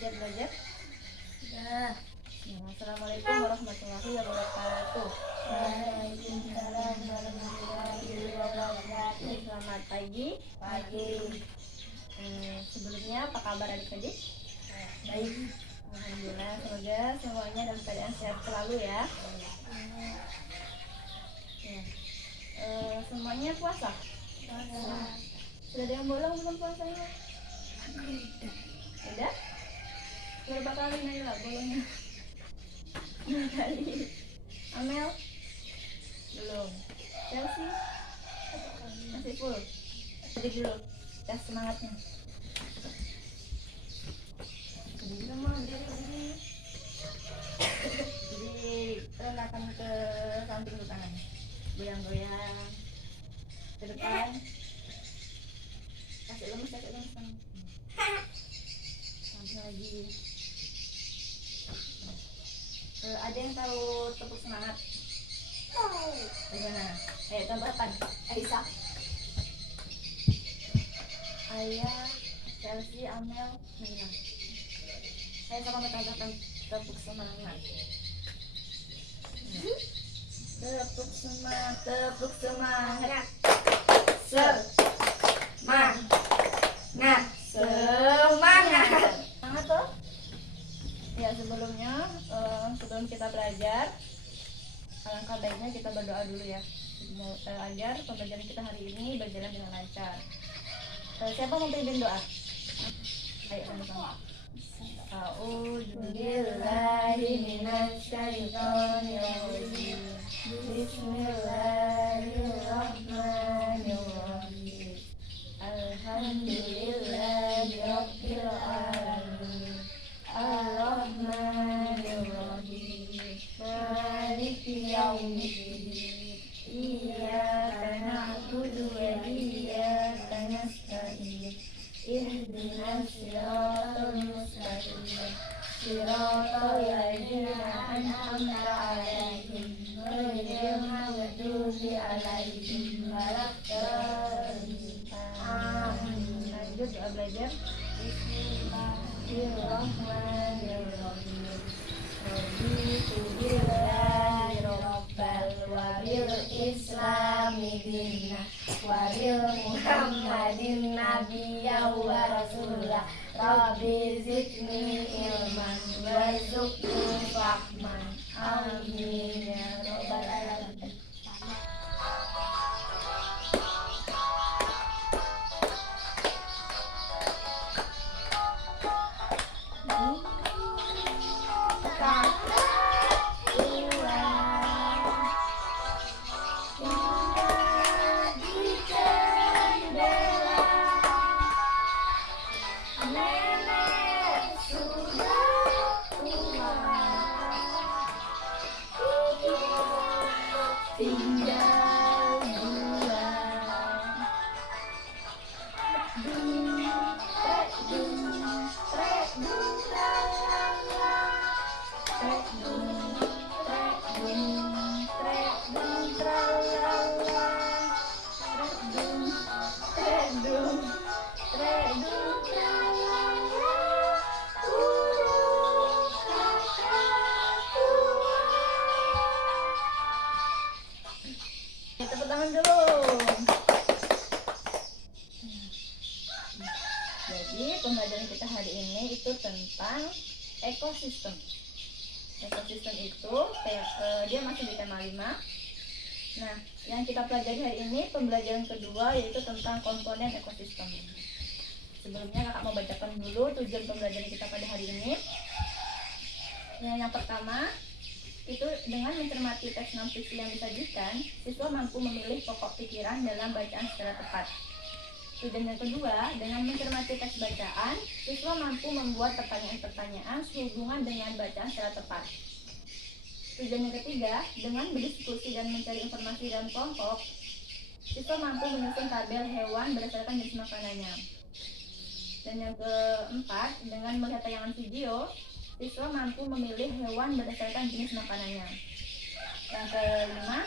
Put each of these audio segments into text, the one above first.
Siap belajar? Sudah. Assalamualaikum warahmatullahi wabarakatuh. Waalaikumsalam warahmatullahi wabarakatuh. Selamat pagi. Pagi. Sebelumnya apa kabar adik-adik? Baik. Alhamdulillah, semoga semuanya dalam keadaan sehat selalu ya. Semuanya puasa? Sudah ada yang bolong belum puasanya? Sudah? Berapa kali Naila bolongnya? 2 kali. Amel? Belum. Chelsea? Masih full. Jadi dulu tes semangatnya. Jadi semua berdiri. Jadi rendahkan ke samping dulu tangan. Goyang-goyang ke depan. Kasih lemes tangan. Sampai lagi. Ada yang tahu tepuk semangat? Bagaimana? Ayo tambahkan. Aisyah, Ayah, Chelsea, Amel, Nina. Saya sama tambahkan tepuk semangat. Tepuk semangat, tepuk semangat. Semangat. Semangat. Semangat tuh. Ya sebelum kita belajar, alangkah baiknya kita berdoa dulu ya, agar pembelajaran kita hari ini berjalan dengan lancar. Siapa mau pimpin doa? Ayo sama-sama. A'udzubillahi minasyaitonirrajim. Bismillahirrahmanirrahim. Alhamdulillahi rabbil alamin. Ar-Rahmanir-Rahim. Maliki yaumiddin. Iyyaka na'budu wa iyyaka nasta'in. Ihdinas siratal mustaqim. Siratal ladzina an'amta 'alaihim ghairil maghdubi 'alaihim waladdallin. Amin. Lanjut doa belajar. Bismillahirrahmanirrahim. Raditu billahi rabbal wa bil islami dinna wa bil muhammadin nabiyya wa rasulah. Rabbi zidni ilman warzuqni fahman. Amin ya rabbal alamin. Tepuk tangan dulu. Jadi pembelajaran kita hari ini itu tentang ekosistem. Ekosistem itu dia masih di tema 5. Nah, yang kita pelajari hari ini pembelajaran kedua yaitu tentang komponen ekosistem. Sebelumnya kakak mau bacakan dulu tujuan pembelajaran kita pada hari ini. Yang pertama itu dengan mencermati teks non-fiksi yang disajikan, siswa mampu memilih pokok pikiran dalam bacaan secara tepat. Tujuan yang kedua, dengan mencermati teks bacaan, siswa mampu membuat pertanyaan-pertanyaan sehubungan dengan bacaan secara tepat. Tujuan yang ketiga, dengan berdiskusi dan mencari informasi dalam kelompok, siswa mampu menyusun tabel hewan berdasarkan jenis makanannya. Dan yang keempat, dengan melihat tayangan video, siswa mampu memilih hewan berdasarkan jenis makanannya. Yang kelima,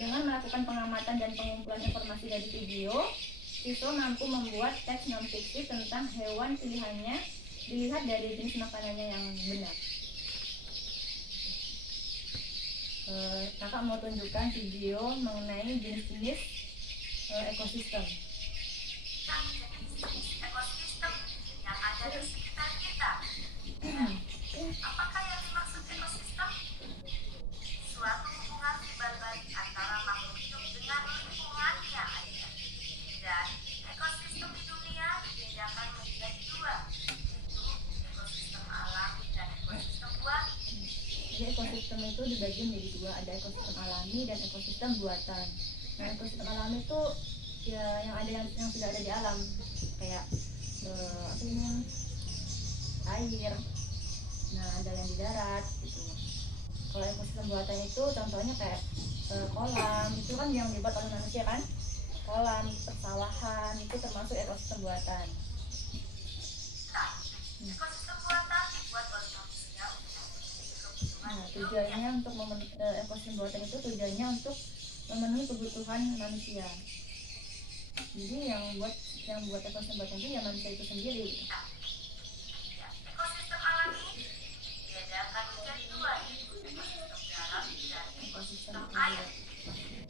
dengan melakukan pengamatan dan pengumpulan informasi dari video, siswa mampu membuat teks non-fiksi tentang hewan pilihannya dilihat dari jenis makanannya yang benar. Kakak mau tunjukkan video mengenai jenis-jenis ekosistem. Ekosistem yang ada di sekitar kita. Apakah yang dimaksud ekosistem? Suatu hubungan timbal balik antara makhluk hidup dengan lingkungannya ada. Dan ekosistem di dunia dibedakan menjadi dua, yaitu ekosistem alam dan ekosistem buatan. Jadi ekosistem itu dibagi menjadi dua, ada ekosistem alami dan ekosistem buatan. Nah, ekosistem alami itu ya yang ada yang sudah ada di alam, kayak apa ini, air. Nah, ada yang di darat gitu. Kalau ekosistem buatan itu contohnya kayak kolam, itu kan yang dibuat oleh manusia kan? Kolam, persawahan itu termasuk ekosistem buatan. Ekosistem buatan dibuat oleh manusia untuk memenuhi kebutuhan Nah, hidup tujuannya untuk ekosistem buatan itu tujuannya untuk memenuhi kebutuhan manusia. Jadi yang buat ekosistem buatan itu ya manusia itu sendiri. Ya, ekosistem alami dibedakan menjadi dua, yaitu ekosistem darat dan ekosistem air.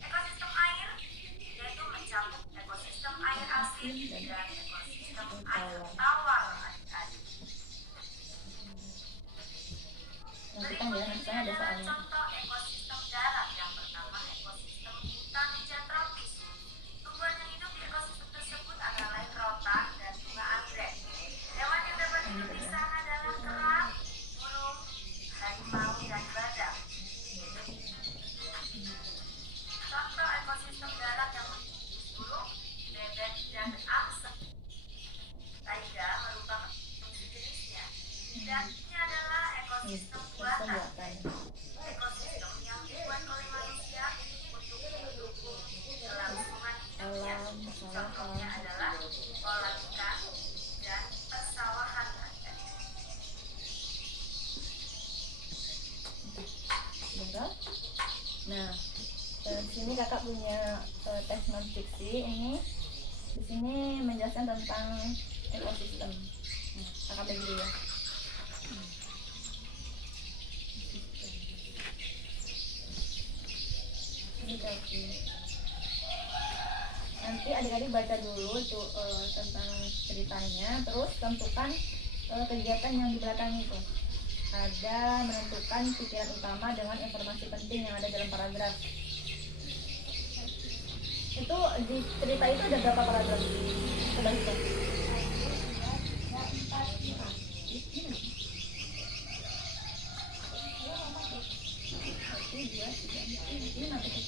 Ekosistem air yaitu mencakup ekosistem air asin dan ekosistem air tawar adik-adik. Lanjutan ya, nanti saya ada Adalah soalnya. contoh ekosistem darat. Yang pertama, ekosistem hutan hijau tropis. Tumbuhan yang hidup di ekosistem tersebut antara lain rotan dan bunga anggrek. Hewan yang dapat hidup di sana adalah kerang, burung, harimau, dan badak. Contoh ekosistem darat yang meliputi burung, bebek, dan angsa. Taiga merupakan jenisnya. Dan ini adalah ekosistem buatan. Ekosistem yang dibuat oleh manusia untuk mendukung kelangsungan hidupnya. Contohnya adalah kolam ikan dan persawahan. Betul? Nah, di sini kakak punya teks non fiksi ini. Di sini menjelaskan tentang ekosistem. Nah, kakak bagi dulu ya. Ini tadi. Nanti adik-adik baca dulu itu tentang ceritanya, terus tentukan kegiatan yang di belakang itu. Ada menentukan pikiran utama dengan informasi penting yang ada dalam paragraf. Itu di cerita itu ada berapa paragraf? Coba hitung. 1, 2, 3, 4, 5.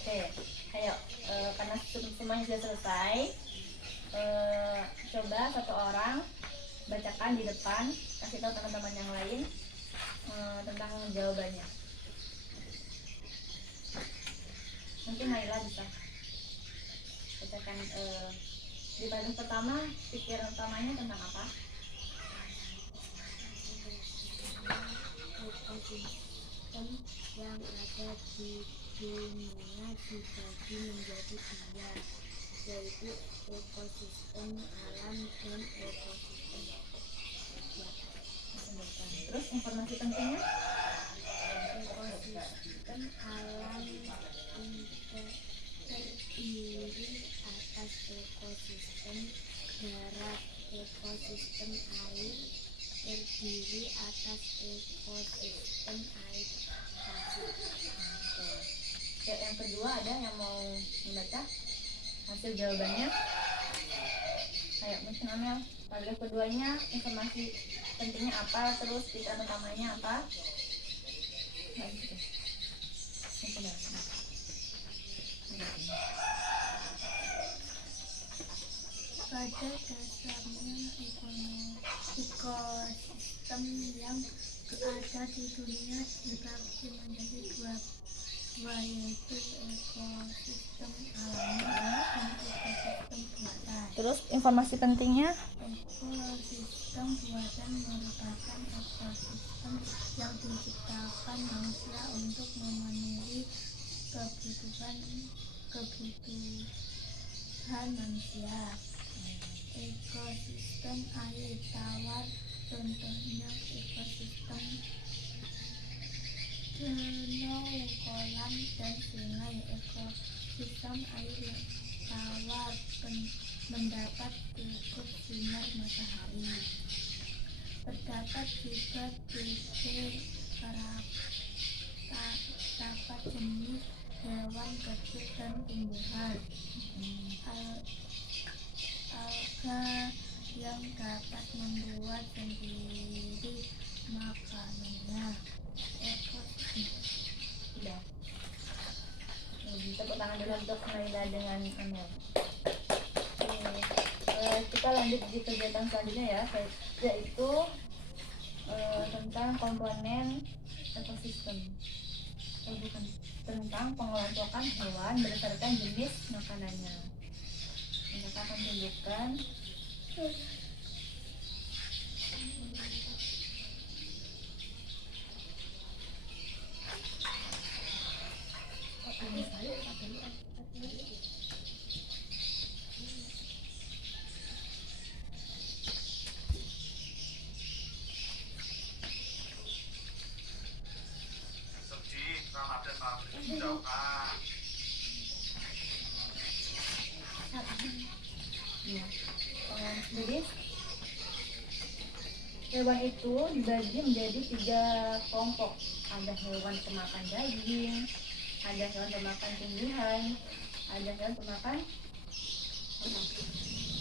Oke, ayo karena semuanya sudah selesai, coba satu orang bacakan di depan, kasih tahu teman-teman yang lain tentang jawabannya. Mungkin Naila bisa bacakan di paragraf pertama, pikiran utamanya tentang apa? Ekosistem yang ada di dunia dibagi menjadi dua, yaitu ekosistem alam dan ekosistem buatan. Terus informasi pentingnya? Ekosistem alam terdiri atas ekosistem darat, ekosistem air terdiri atas ekosistem air pasir. Oke, yang kedua ada yang mau membaca hasil jawabannya? Ayo, mungkin Amel. Paragraf keduanya informasi pentingnya apa, terus pikiran utamanya apa? Nah, gitu. Yang kedua. Pada dasarnya ekosistem yang ada di dunia dibagi menjadi dua, yaitu ekosistem alami dan ekosistem buatan. Terus informasi pentingnya? Ekosistem buatan merupakan ekosistem yang diciptakan manusia untuk memenuhi kebutuhan manusia. Ekosistem air tawar contohnya ekosistem danau, kolam, dan sungai. Ekosistem air tawar mendapat cukup sinar matahari. Terdapat juga terdapat jenis hewan kecil dan tumbuhan. Alga yang dapat membuat sendiri makanannya. Udah. Tepuk tangan dulu untuk Naila dengan Amel. Kita lanjut di kegiatan selanjutnya ya, yaitu tentang komponen ekosistem. Bukan, tentang pengelompokan hewan berdasarkan jenis makanannya. Kita akan tunjukkan ya. Jadi hewan itu dibagi menjadi 3 kelompok. Ada hewan pemakan daging, ada hewan pemakan tumbuhan, ada hewan pemakan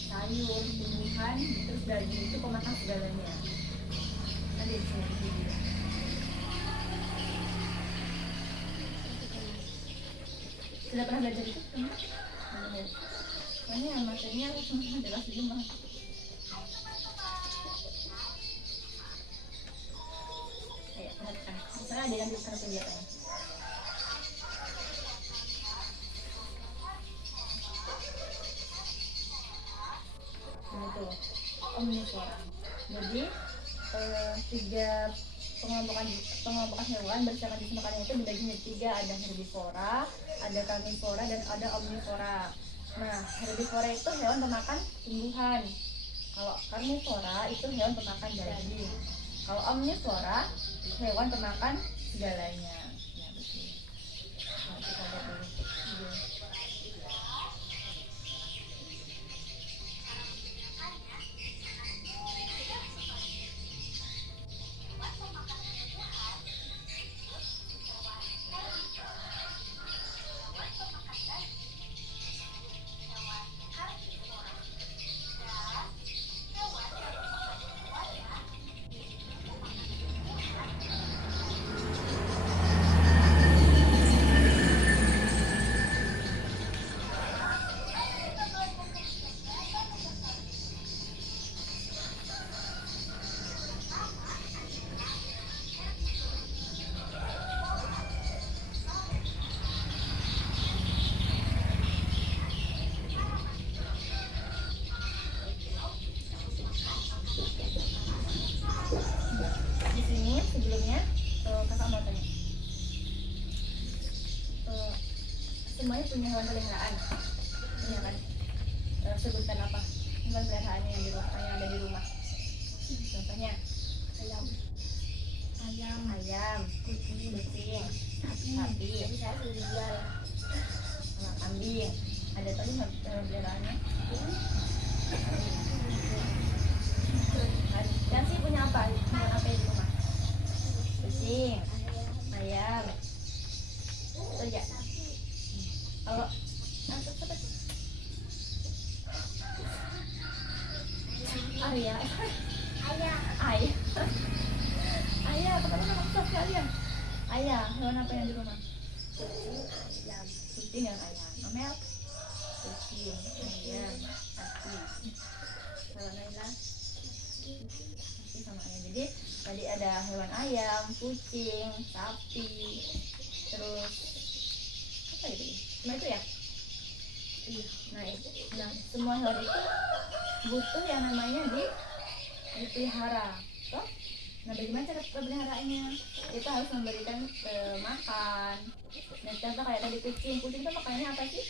sayur, tumbuhan, terus daging itu pemakan segalanya. Nanti di sini video. Sudah pernah belajar itu teman? Soalnya materinya adalah sejumlah. Ayo perhatikan. Misalnya ada yang dilakukan kegiatan. Nah itu omnivora. Jadi 3 pengelompokan hewan berdasarkan jenis makanan itu dibagi menjadi 3. Ada herbivora, ada karnivora, dan ada omnivora. Nah, herbivora itu hewan pemakan tumbuhan. Kalau karnivora itu hewan pemakan daging. Kalau omnivora hewan pemakan segalanya. Ya betul. Nah, kita lihat dulu video. Di sini sebelumnya kakak mau tanya, semuanya punya hewan peliharaan, punya kan? Sebutkan apa hewan peliharaannya yang ada di rumah? Contohnya ayam, kucing, sapi, kambing. Ada tadi hewan peliharaannya? Dan sih punya apa? Hewan apa di rumah? Kucing, ayam, itu aja. Kalau cepet. Ayah, kemana maksud kalian? Ayah, hewan apa yang di rumah? Kucing dan ayam. Amel? Kucing, ayam, sapi. Kalau Naila? Sapi sama ayam. Jadi tadi ada hewan ayam, kucing, sapi, terus apa gitu? Cuma itu ya? Iya. Nah, semua hewan itu butuh yang namanya dipelihara. Toh? Nah, bagaimana cara pemeliharaannya? Kita harus memberikan makan. Nah, contoh kayak tadi kucing itu makannya apa sih?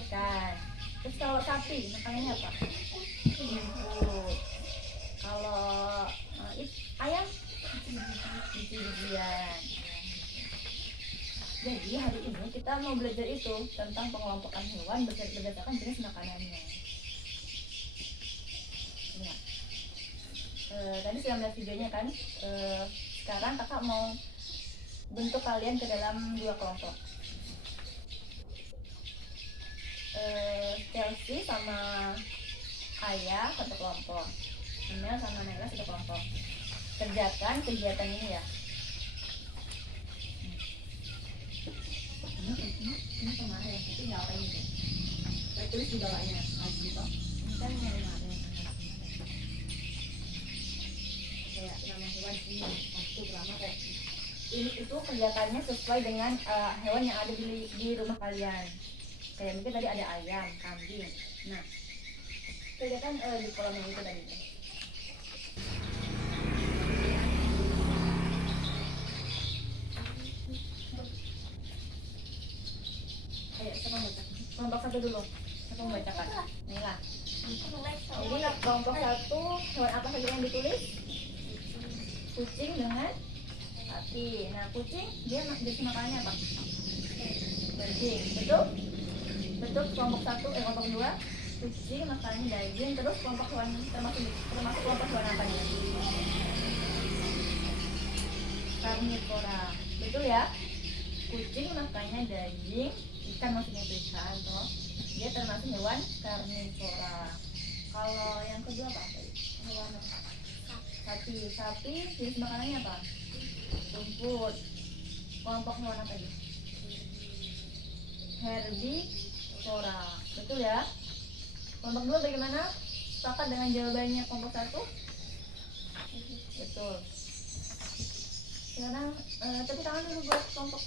Ikan. Terus kalau sapi makanannya apa? Rumput. Kalau ayam biji-bijian. Jadi hari ini kita mau belajar itu tentang pengelompokan hewan berdasarkan jenis makanannya. Ya. Tadi sudah melihat videonya kan. Sekarang kakak mau bentuk kalian ke dalam 2 kelompok. Chelsea sama Ayah satu kelompok, Mel sama Nela satu kelompok. Kerjakan kegiatan ini ya. Ini kemarin, tapi nggak apa ini. Saya tulis di bawahnya lagi toh. Ini kan yang kemarin. Kayak nama hewan ini satu pertama kayak ini itu kegiatannya sesuai dengan hewan yang ada di rumah kalian. Kayak mungkin tadi ada ayam, kambing. Nah, kegiatan di kolam yang itu tadi. Ayo, siapa membaca? Kelompok 1 dulu. Siapa membacakan? Nila. Jadi kelompok 1 hewan apa saja yang ditulis? Kucing dengan sapi. Nah, kucing dia jenis makanannya apa? Daging, betul? Betul. Kelompok 1, kelompok 2 kucing makanannya daging. Terus kelompok hewan termasuk kelompok hewan apa nih? Karnivora, betul ya? Kucing makannya daging, ikan maksudnya itu ikan toh. Dia termasuk hewan karnivora. Kalau yang kedua apa tadi? Hewan apa? Sapi jenis makanannya apa? Rumput. Kelompok hewan apa tadi? Herbivora, betul ya? Kelompok 2 bagaimana? Sepakat dengan jawabannya kelompok 1? Betul. Sekarang tepuk tangan dulu buat kelompok.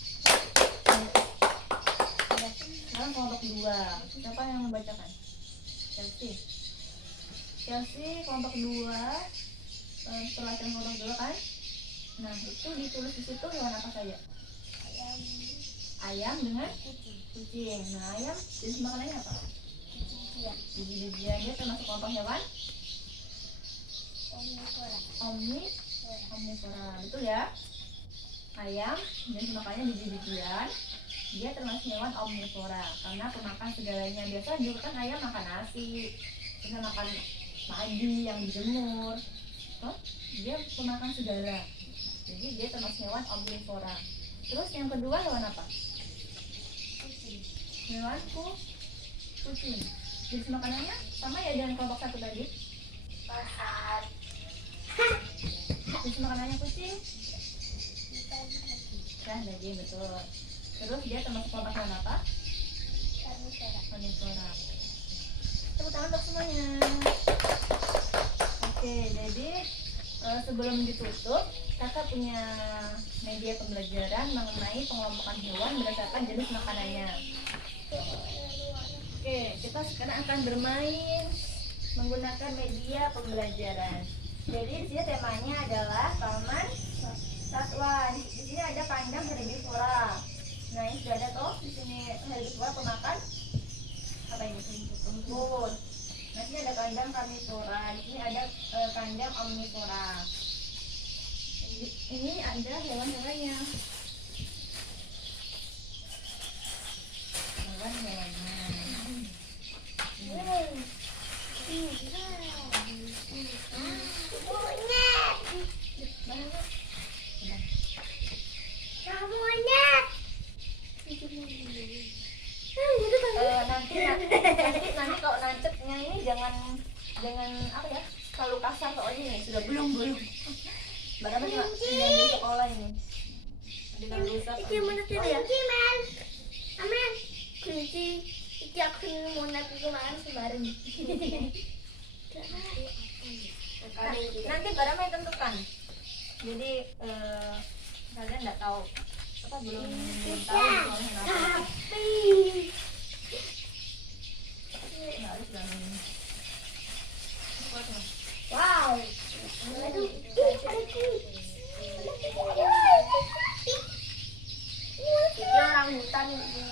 Sekarang kelompok 2. Siapa yang membacakan? Chelsea kelompok 2. Setelah kelompok 2 kan? Nah, itu ditulis di situ hewan apa saja? Ayam dengan kucing. Nah, ayam jenis makanannya apa? Biji-bijian. Dia termasuk kelompok hewan omnivora, betul ya? Ayam jenis makanannya biji-bijian. Dia termasuk hewan omnivora karena pemakan segalanya. Biasa juga kan ayam makan nasi, bisa makan padi yang dijemur. Dia pemakan segala. Jadi dia termasuk hewan omnivora. Terus yang kedua hewan apa? Hewan kucing. Jenis makanannya sama ya dengan kelompok 1 tadi. Jenis makanannya kucing. Kan daging, betul. Terus dia termasuk kelompok hewan apa? Karnivora. Tepuk tangan untuk semuanya. Oke, jadi sebelum ditutup, kakak punya media pembelajaran mengenai pengelompokan hewan berdasarkan jenis makanannya. Oke, kita sekarang akan bermain menggunakan media pembelajaran. Jadi di sini temanya adalah taman satwa. Di sini ada kandang herbivora. Nah, ini sudah ada toh di sini herbivora pemakan apa ini? Rumput. Nah, sini ada kandang karnivora. Di sini ada kandang omnivora. Ini ada hewan-hewannya. Hewan-hewannya. Nanti kalau nancetnya ini jangan apa ya, terlalu kasar soalnya nih sudah belum barangnya cuma yang di sekolah ini dengan rusak. Iki menurut ya? Amin. Kunci iki aku mau nanti kemarin sembarang. Nanti barangnya tentukan. Jadi kalian nggak tahu apa belum tahu soalnya apa. Harus bangun. Wow. Aduh, Ini orang hutan ini.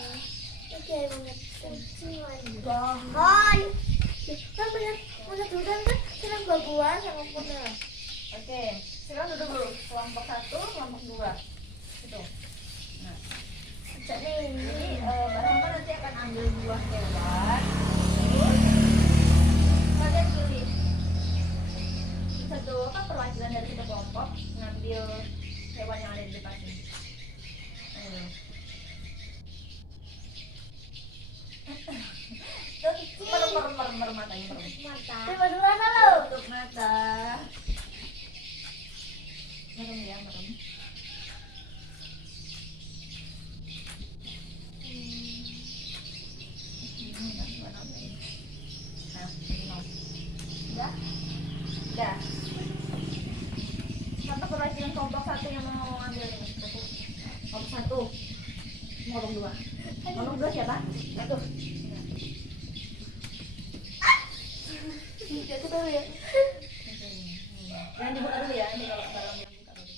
Oke banget. Bohong. Kan punya durian kan senang buah-buahan sama punya. Oke, sekarang duduk dulu. Kelompok 1, kelompok 2. Itu. Nah, jadi Mbak Rahma nanti akan ambil buah hewan. Terus kalian pilih satu perwakilan dari satu kelompok ngambil hewan yang ada di depan ini. Ayo. Merem matanya, merem. Coba dulu mana lo? Tutup mata. Merem ya, merem. Nah, ini mau. Udah? Udah. Satu perwakilan kelompok 1 yang mau ngambil ini. Kelompok 1. Kelompok 2. Kelompok 2 siapa? 1. Aku tahu ya. Jangan dibuka dulu ya, ini kalau barang yang buka dulu.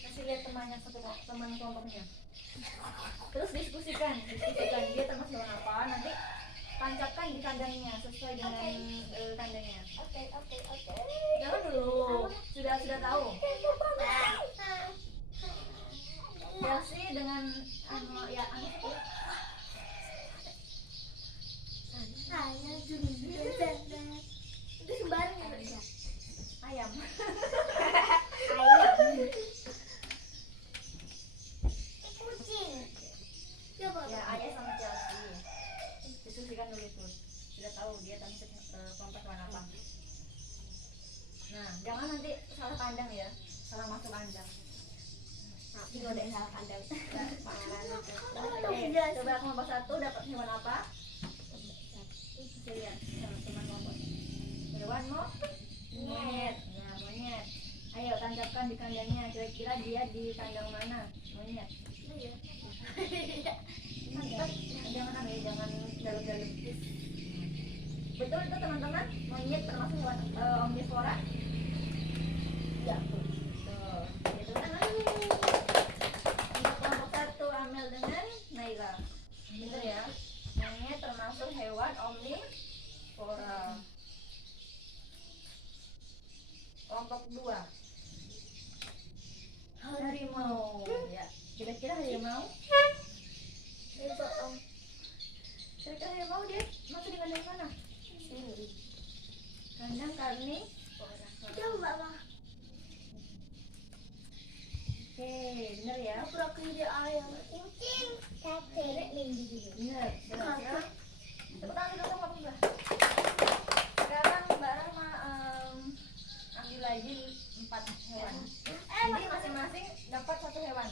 Kasih lihat temannya satu teman kelompoknya. Terus diskusikan dia termasuk hewan apa, nanti tancapkan di kandangnya sesuai dengan kandangnya. Oke. Jangan dulu, sudah tahu. Chelsea dengan ya Saya dunia sana. Itu sembarang ya. ayam. Kucing. Coba. Ya ayah sama Chelsea. Diskusikan dulu itu. Sudah tahu dia termasuk kelompok hewan apa. Nah, jangan nanti salah kandang ya, salah masuk kandang. Nah, ini udah salah kandang. Oke, coba kelompok 1 dapat hewan apa? Kita lihat teman kelompok. Hewan monyet. Nah, monyet. Ayo tancapkan di kandangnya. Kira-kira dia di kandang mana? Monyet. Jangan jangan dalam-dalam. Betul itu teman-teman? Monyet termasuk hewan omnivora? Ya, betul. Itu kan untuk kelompok 1 Amel dengan Naila. Betul ya? Monyet termasuk hewan omnivora. Kelompok 2 harimau. Ya, kira-kira harimau? Kira-kira harimau dia masuk di kandang mana? Sini. Kandang karnivora. Coba mah. Oke, bener ya? Krokodil ayam. Kucing. Kakek minggu dulu. Bener. Sekarang tepuk tangan dulu sama Mbak. Sekarang Mbak Rahma ambil lagi 4 hewan. Jadi masing-masing dapat 1 hewan.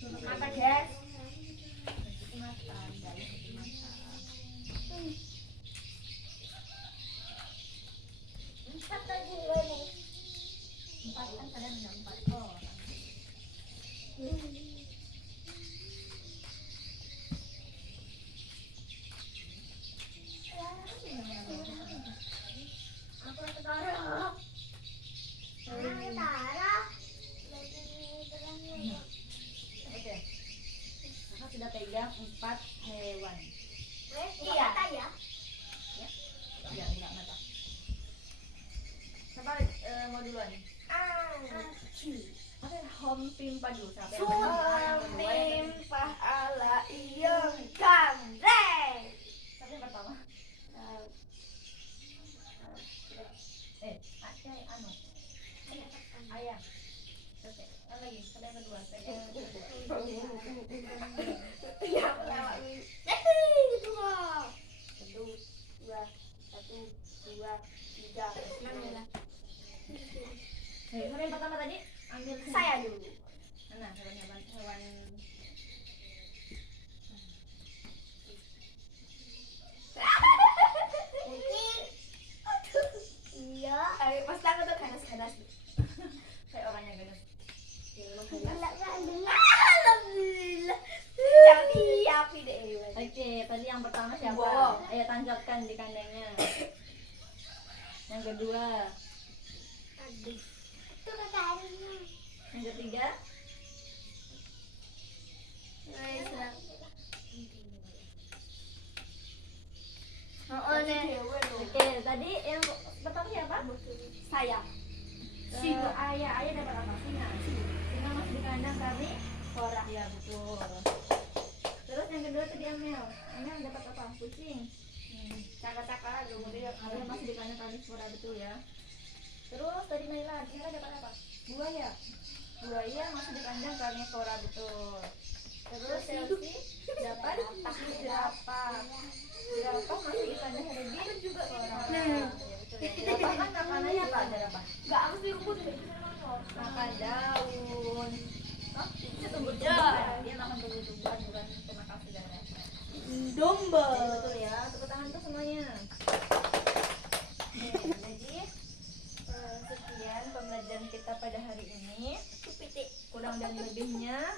Tutup mata guys. Tutup mata, guys. Tutup mata. 4 lagi nih. 4 kan kalian ada 4 orang. Aku ketara. Ketara. Oke. Kakak sudah pegang 4 hewan. Iya. Ya. Ya? Ya, enggak mata. Siapa mau duluan? Oke, home pimpa dulu. Siapa yang kedua, yang kedua? Ala iyong kamreng. Siapa yang pertama? Anu. Ayah. Oke, yang lagi. Siapa yang kedua? Pegang Ya, lewat. Itu mah. 1, 2, 3, 6. Siapa yang pertama tadi? Ambil sini. Saya dulu. Mana hewan Iya. Ayo pas aku tuh ganas-ganas. kayak orangnya ganas. Enggak. rapi deh. Oke, tadi yang pertama siapa? Wow. Ayo tancapkan di kandangnya. Yang kedua, Aduh. Itu kakaknya. yang ketiga, Oh, nih. oke, tadi yang pertama siapa? Saya. Ayah dapat apa? Singa masih di kandang kami. Suara. Iya betul. Terus yang kedua tadi Amel dapat apa? Kucing. Cakar-cakaran kemudian Ayah masih di kandang kami suara betul ya. Terus tadi Naila dapat apa? Buaya masih di kandang kami suara betul. Terus Chelsea dapat jerapah. Jerapah masih di kandang Herbie juga suara. Ya, betul ya. Jerapah kan makanannya apa jerapah? nggak harus direbut Makan daun. Oh, itu tumbuh-tumbuhan. Ya. Dia makan tumbuh-tumbuhan bukan pemakan segala. domba. Ya, betul ya. Tepuk tangan tuh semuanya. Oke, jadi sekian pembelajaran kita pada hari ini. Kurang dan lebihnya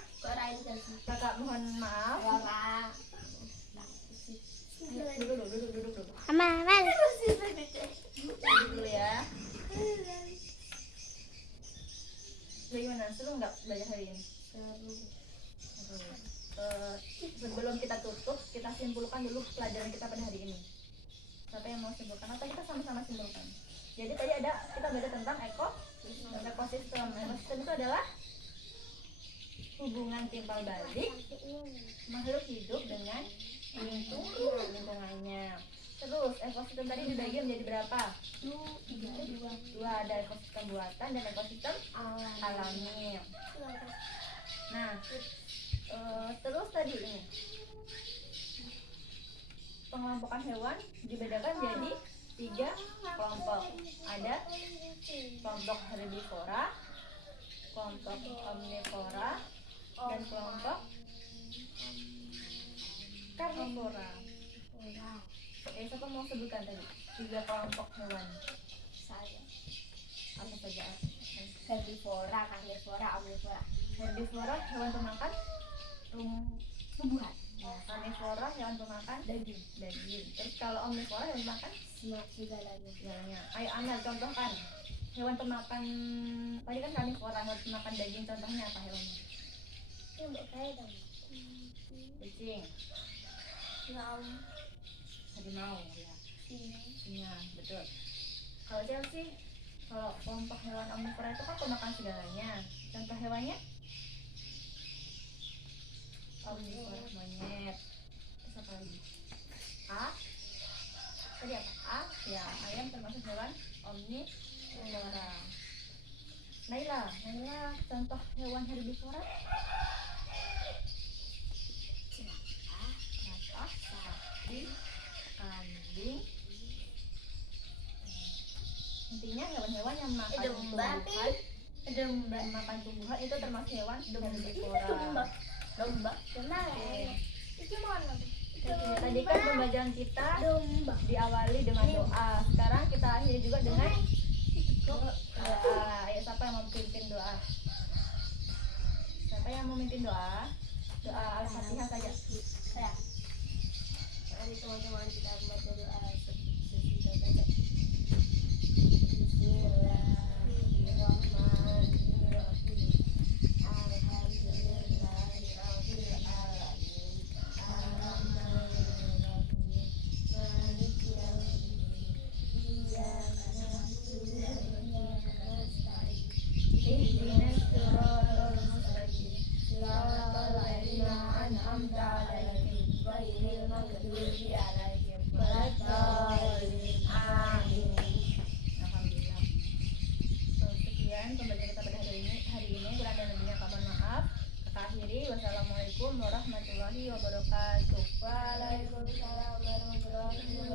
kakak mohon maaf. Duduk dulu. Aman. Duduk dulu ya. Bagaimana? Seru nggak belajar hari ini? Sebelum kita tutup, kita simpulkan dulu pelajaran kita pada hari ini. Siapa yang mau simpulkan? Atau kita sama-sama simpulkan? Jadi tadi kita belajar tentang ekosistem. Ekosistem itu adalah hubungan timbal balik makhluk hidup dengan lingkungannya. Terus ekosistem tadi dibagi menjadi berapa? Dua, ada ekosistem buatan dan ekosistem alami. Nah, terus tadi ini pengelompokan hewan dibedakan jadi 3 kelompok. Ada kelompok herbivora, kelompok omnivora, dan kelompok karnivora. Siapa mau sebutkan tadi 3 kelompok hewan? Saya. Apa saja? Herbivora, karnivora, omnivora. Herbivora hewan pemakan Tumbuhan. karnivora hewan pemakan daging. Terus kalau omnivora hewan pemakan segalanya. Ayo Amel contohkan hewan pemakan tadi kan karnivora, hewan pemakan daging, contohnya apa hewannya? Kucing, harimau ya. Singa, betul. Kalau Chelsea, kalau kelompok hewan omnivora itu kan pemakan segalanya. Contoh hewannya? Omnivora, monyet. Terus apa lagi? Tadi apa? Ya, ayam termasuk hewan omnivora. Naila, contoh hewan herbivora? Sapi, kambing. Intinya hewan-hewan yang makan tumbuhan itu termasuk hewan herbivora. Domba. Itu mana? Tadi kan pembelajaran kita Domba. diawali dengan doa. Sekarang kita akhiri juga dengan doa. Ayo siapa yang mau pimpin doa? Siapa yang mau mimpin doa? Doa Al-Fatihah saja. Saya. Mari teman-teman kita membaca doa sesudah baca. Bismillahirrahmanirrahim. Alhamdulillahirabbil alamin. Arrahmanirrahim. Maliki yaumiddin. Iyyaka na'budu wa iyyaka nasta'in. Ihdinas siratal mustaqim. Siratal ladzina an'amta 'alaihim ghairil maghdubi 'alaihim waladdallin. Amin. Alhamdulillah. Sekian pembelajaran kita pada hari ini. Kurang dan lebihnya mohon maaf. Kita akhiri. Wassalamualaikum warahmatullahi wabarakatuh. Waalaikumsalam warahmatullahi wabarakatuh.